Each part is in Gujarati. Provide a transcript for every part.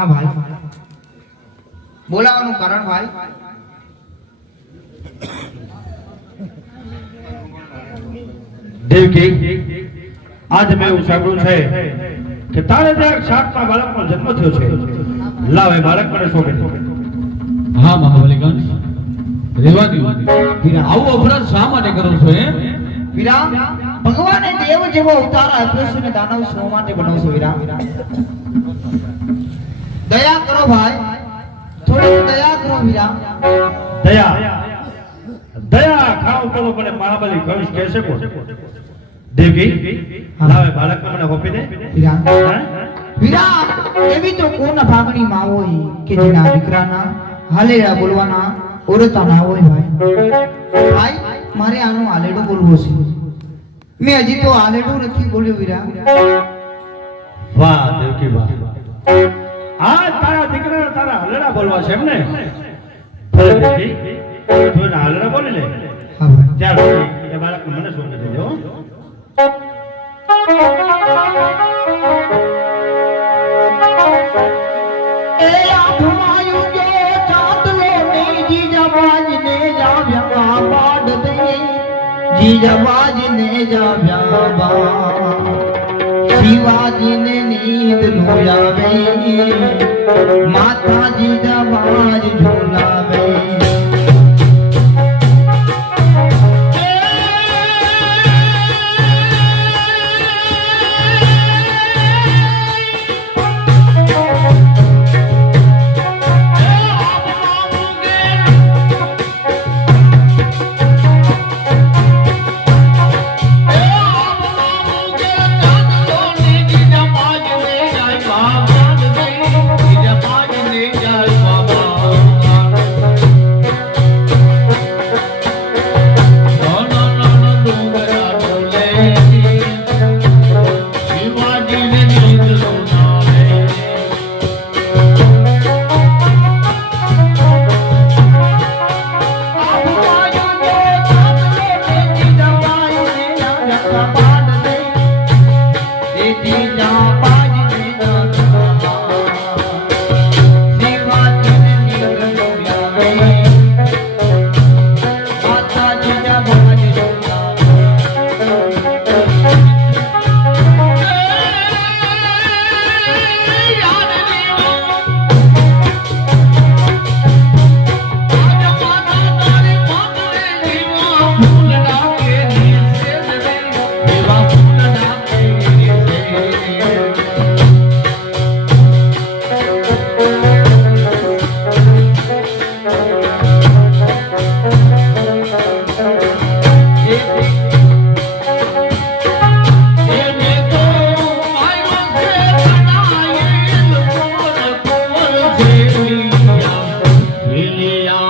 હા ભાઈ. બોલાવાનું કારણ ભાઈ. દેવકી આજ મેં એવું સાંભળ્યું છે કે તારે ત્યાં સાતમા બાળકનો જન્મ થયો છે. લાવે બાળક મને સોંપી હા મહાબલીગંજ. રેવા દ્યો. આવું અપરાધ શા માટે કરો છો એ વિરામ ભગવાને દેવ જેવો અવતાર આપ્યો છે ને દાનવ શો માટે બનાવશો વિરામ દયા કરો ભાઈ. થોડી દયા કરો વીરા દયા. દયા ખાવ કરો મને મહાબલી કવિશ કહેશે કોણ? દેવકી? લાવે બાળક મને હોપી દે. વિરામ હે? એવી તો કોના ભાગણી માં હોય કે જેના દીકરાના હાલેરા બોલવાના ઓરતા ના હોય ભાઈ? ભાઈ મારે આનું આલેડો બોલવો છે. મેં હજી તો આલેડો નથી બોલ્યો વિરામ વાહ દેવકી વાહ. આ તારા દીકરા તારા હલડા બોલવા છે એમ ને? દેવકી હલડા બોલી લે. હા ત્યાર એ બાળક મને શું હો. દે જીજાબાજ ને જાવ્યા બા શિવાજી ને નીંદ નો માતાજી દવાજ જીજાબાજ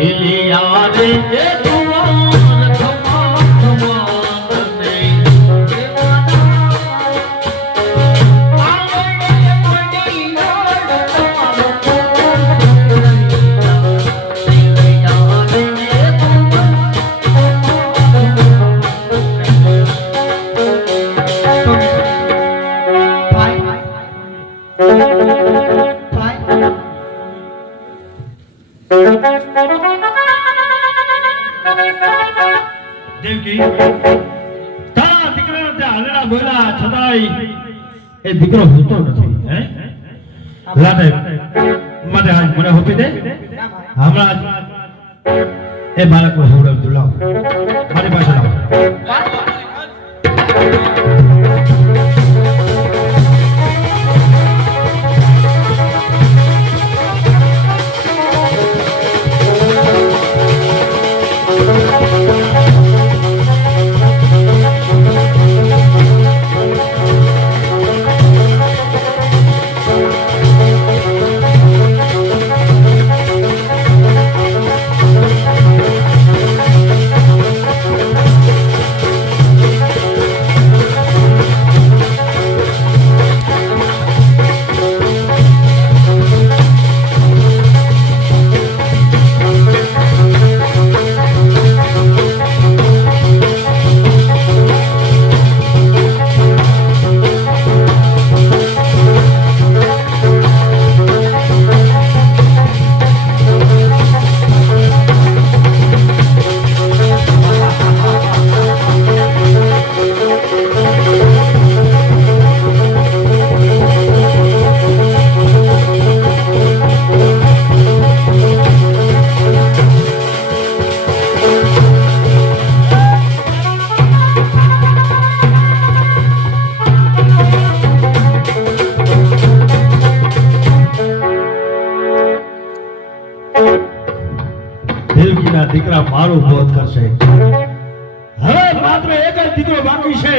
હિલિયા રે તારા દીકરાને ત્યાં હલડા છતાંય એ દીકરો હોતો નથી, હે? લાટે માટે દે. હમણાં એ બાળકને હોવડાવતું લાવ મારું મોત કરશે. હવે માત્ર એક જ દીકરો બાકી છે.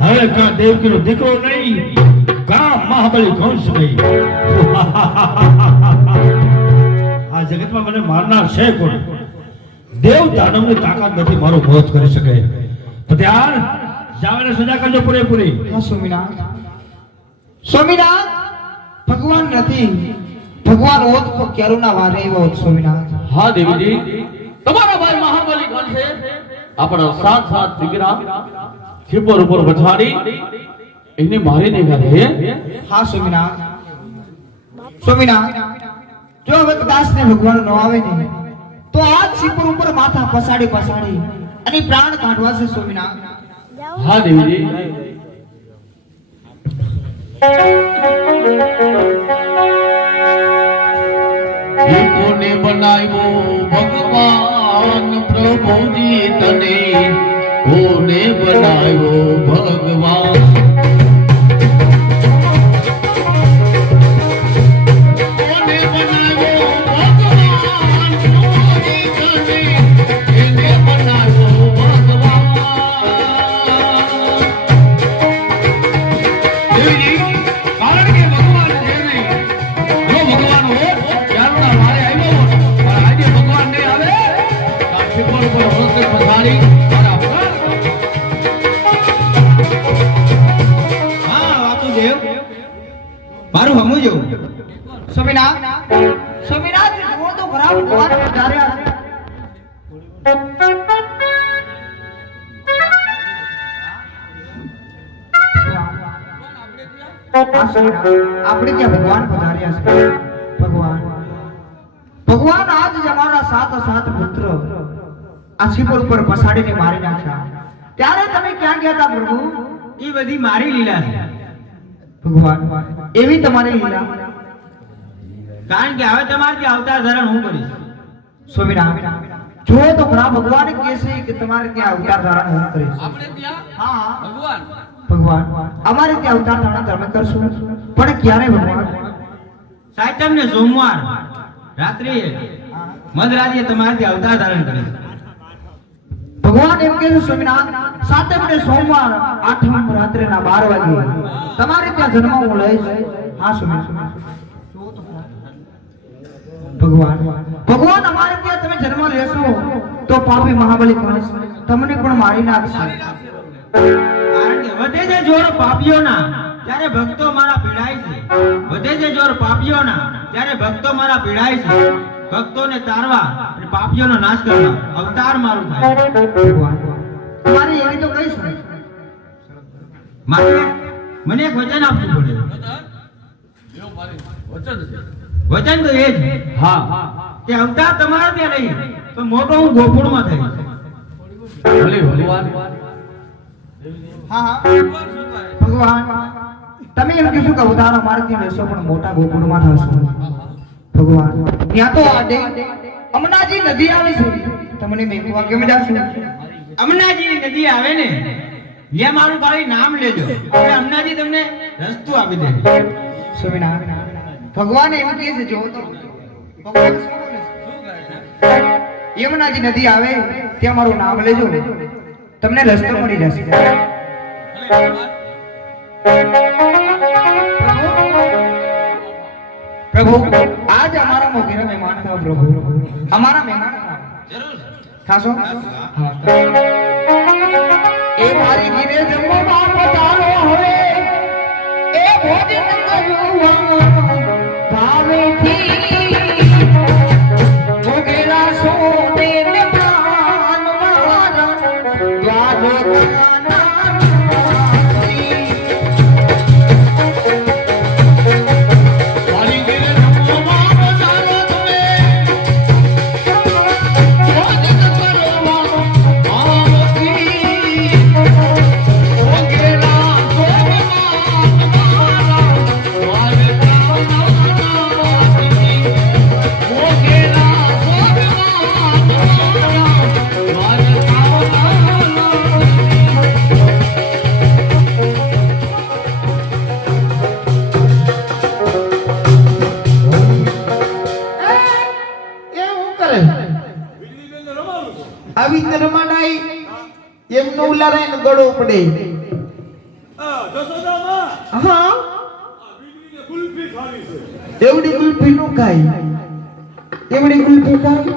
હવે કા દેવકીનો દીકરો નહીં કા મહાબલી કંસ નહીં. આ જગતમાં મને મારનાર છે કોણ? દેવ દાનવની તાકાત નથી મારો મોત કરી શકે. તો ત્યાર જાવને સજા કરજો પૂરેપૂરી. સ્વામિનાથ સ્વામિનાથ ભગવાન નથી. ભગવાન હોત તો ક્યારુના વારે એવો હોત સ્વામિનાથ હા દેવીજી. તમારા ભાઈ મહાબલી છે. આપણા સાત સાત દીકરા ખીપર ઉપર બઠાડી એને મારી નાખ્યા હે? હા સ્વામિનાથ સ્વામિનાથ જો હવે કદાચ ને ભગવાન નો આવે ને તો આ ખીપર ઉપર માથા પસાડી પસાડી અને પ્રાણ કાઢવા છે સ્વામિનાથ હા દેવીજી. બનાવ્યો ભગવાન. પ્રભુજી તને કોને બનાવ્યો ભગવાન? ભગવાન. આપણે ત્યાં ભગવાન પધાર્યા છે. ભગવાન. ભગવાન આજ અમારા સાત સાત પુત્ર. આ ઉપર પસાડીને મારી નાખ્યા. ત્યારે તમે ક્યાં ગયા હતા પ્રભુ? એ બધી મારી લીલા છે. ભગવાન એવી તમારી લીલા? કારણ કે હવે તમારે ત્યાં અવતાર ધારણ હું કરીશ. સ્વામિનારાયણ જો તો ખરા ભગવાન છે કે તમારે ત્યાં અવતાર ધારણ હું કરીશ. આપણે ત્યાં? હા. ભગવાન. ભગવાન અમારે ત્યાં અવતાર ધારણ તમે કરશું. પણ ક્યારે ભગવાન? સાહેબ તમને સોમવાર રાત્રિએ મધરાત્રિએ તમારે ત્યાં અવતાર ધારણ કરીશ. ભગવાન એમ કે છે સ્વામિનારાયણ, સાતમ ને સોમવાર આઠમ રાત્રિના બાર વાગે તમારે ત્યાં જન્મ હું લઈશ. હા, સ્વામિનારાયણ. ભગવાન ભગવાન, અમારે ત્યાં તમે જન્મ લેશો તો પાપી મહાબલી કંસ તમને પણ મારી નાખશે. કારણ કે વધે છે જોર પાપીઓના, ત્યારે ભક્તો મારા પીડાય છે. વધે છે જોર પાપીઓના, ત્યારે ભક્તો મારા પીડાય છે. ભક્તોને તારવા અને પાપીઓનો નાશ કરવા અવતાર મારું થાય. તમારે એવી તો કઈ શું મારે મને એક વચન આપવું પડે. વચન તો એ જ હા. કે અવતાર તમારા ત્યાં નહીં? તો મોટો હું ગોકુળમાં થઈ ભગવાન હા હા. ભગવાન તમે એમ કીધું કે ઉદાહરણ અમારે ત્યાં પણ મોટા ગોકુળમાં થશો ભગવાન ત્યાં તો આડે અમનાજી નદી આવી છે. તમને મેકવા કેમ જાશું? અમનાજી નદી આવે ને લે મારું ભાઈ નામ લેજો. એટલે અમનાજી તમને રસ્તો આપી દે. સ્વામિનારાયણ ભગવાન એવું કહે છે જો તો. ભગવાન? યમુનાજી નદી આવે ત્યાં મારું નામ લેજો. તમને રસ્તો મળી જશે. પ્રભુ. આજ અમારા મોગેરા મહેમાન થાવ પ્રભુ. અમારા મહેમાન જરૂર. ખાસો એ મારી ગીરે જમવા પધારો હવે. એ ભોજન કર્યું ભાવેથી ગળો પડે હા. એવડી ગુલ્ફી નું ખાય. એવડી ગુલ્ફી ખાય?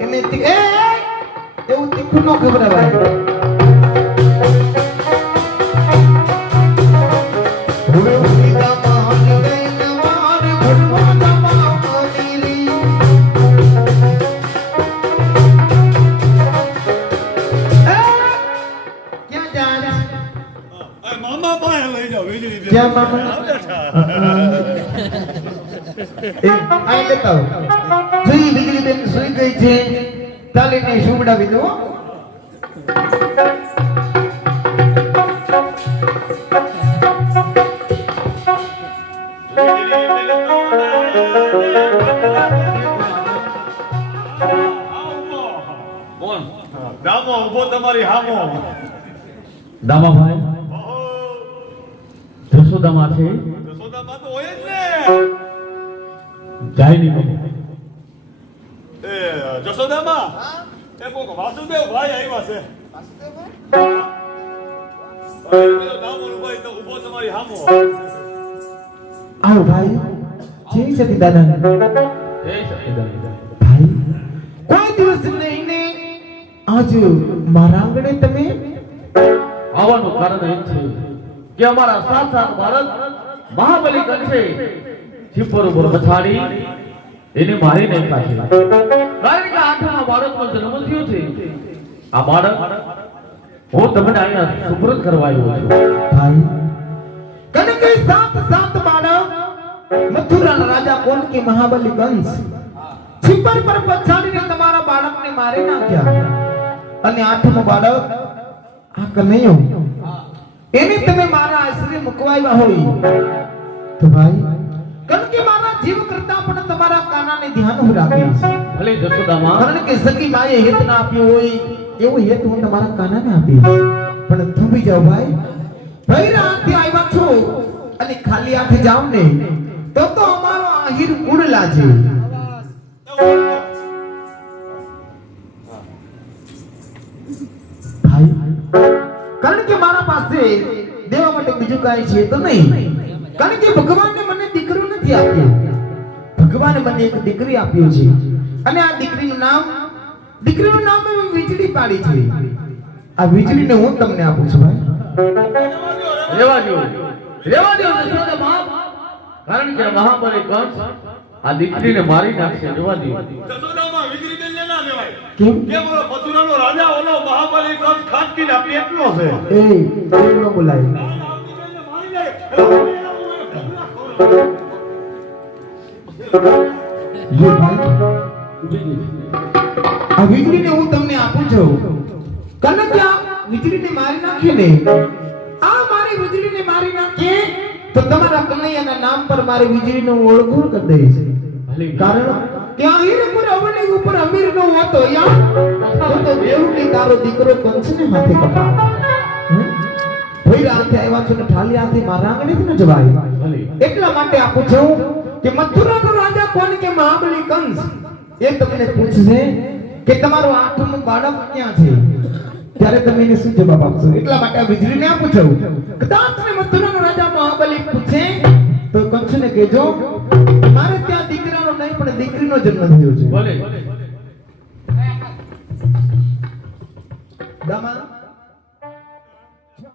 એને એ! એવું તીખું નો ખવડાવાય. એ આઈ લેતા આવો. જોઈ વીજળી બેન સુઈ ગઈ છે તાલીને સુવડાવી દો કોણ દામો ઊભો તમારી હામો દામાભાઈ જસોદામાં છે જશોદામાં તો હોય જ ને જાય નહીં એ જસોદામાં એ કોક વાસુદેવ ભાઈ આવ્યા છે. આવો ભાઈ. જય જય ભાઈ કોઈ દિવસ નહીં ને આજ મારા આંગણે તમે આવવાનું કારણ એ છે કે અમારા સાત સાત ભારત મહાબલી કંસે છીપર ઉપર પછાડી એને મારી નાખ્યા છે કારણ કે આઠમા બાળકનો જન્મ થયો છે. આ બાળક હું તમને અહીંયા સુપ્રત કરવા આવ્યો છું. ભાઈ. કનકે સાત સાત બાળક મથુરાના રાજા કોણ કે મહાબલી કંસ છીપર પર પછાડીને તમારા બાળકને મારી નાખ્યા. અને આઠમો બાળક આ કનૈયો. એને તમે મારા આશરે મુકવાયા હોય. તો ભાઈ કનકે મારા જીવ કરતા પણ તમારા કાનાને ધ્યાન હું રાખીશ. ભલે જસોદામાં કારણ કે સખી માએ હેત ના આપ્યું હોય એવું હેત હું તમારા કાનાને આપીશ. પણ થંભી જાવ ભાઈ. ભૈરા હાથે આવ્યા છો અને ખાલી હાથે જાવ ને તો તો અમારો આહીર કુળ લાજે. ભાઈ કારણ કે મારા પાસે દેવા માટે બીજું કાંઈ છે તો નહીં. કારણ કે ભગવાનને દીકરો આપી. ભગવાને મને એક દીકરી આપ્યો છે. અને આ દીકરીનું નામ દીકરીનું નામ મેં વીજળી પાડી છે. આ વીજળીને હું તમને આપું છું ભાઈ. રેવા દો રેવા દો જશોદામાં કારણ કે મહાબળે કંસ આ દીકરીને મારી નાખશે. રેવા દો જશોદામાં વીજળી બેન ને ના દેવાય. કેમ? કે બોલો મથુરાનો રાજા ઓલો મહાબળે કંસ ખાટકીને આપી એટલો છે. એ બોલાય. મારી લે જો ભાઈ. આ વીજળીને હું તમને આપું છું. કનક્યા વીજળીને મારી નાખે ને? આ મારી વીજળીને મારી નાખે? તો તમારા કનૈયાના નામ પર મારી વીજળીનો ઓળખું કરી દે છે કારણ કે આહીર ઉપર અવની ઉપર અમીર નો હોતો યા તો તો દેવની તારો દીકરો કંસને ભઈ હાથે આવ્યા છો ને ઠાલી હાથે મારા ન જવાય. ભલે. એટલા માટે આપું છું કે મથુરાનો કોણ કે મહાબલી કંસ? એ તમને પૂછશે કે તમારો આઠમું બાળક ક્યાં છે? ત્યારે તમે એને શું જવાબ આપશો? એટલા માટે આ વીજળીને આપું પૂછવું. કદાચ ને મથુરાનો રાજા મહાબલી પૂછે તો કંસને કહેજો મારે ત્યાં દીકરાનો નહીં પણ દીકરીનો જન્મ થયો છે. ભલે દામા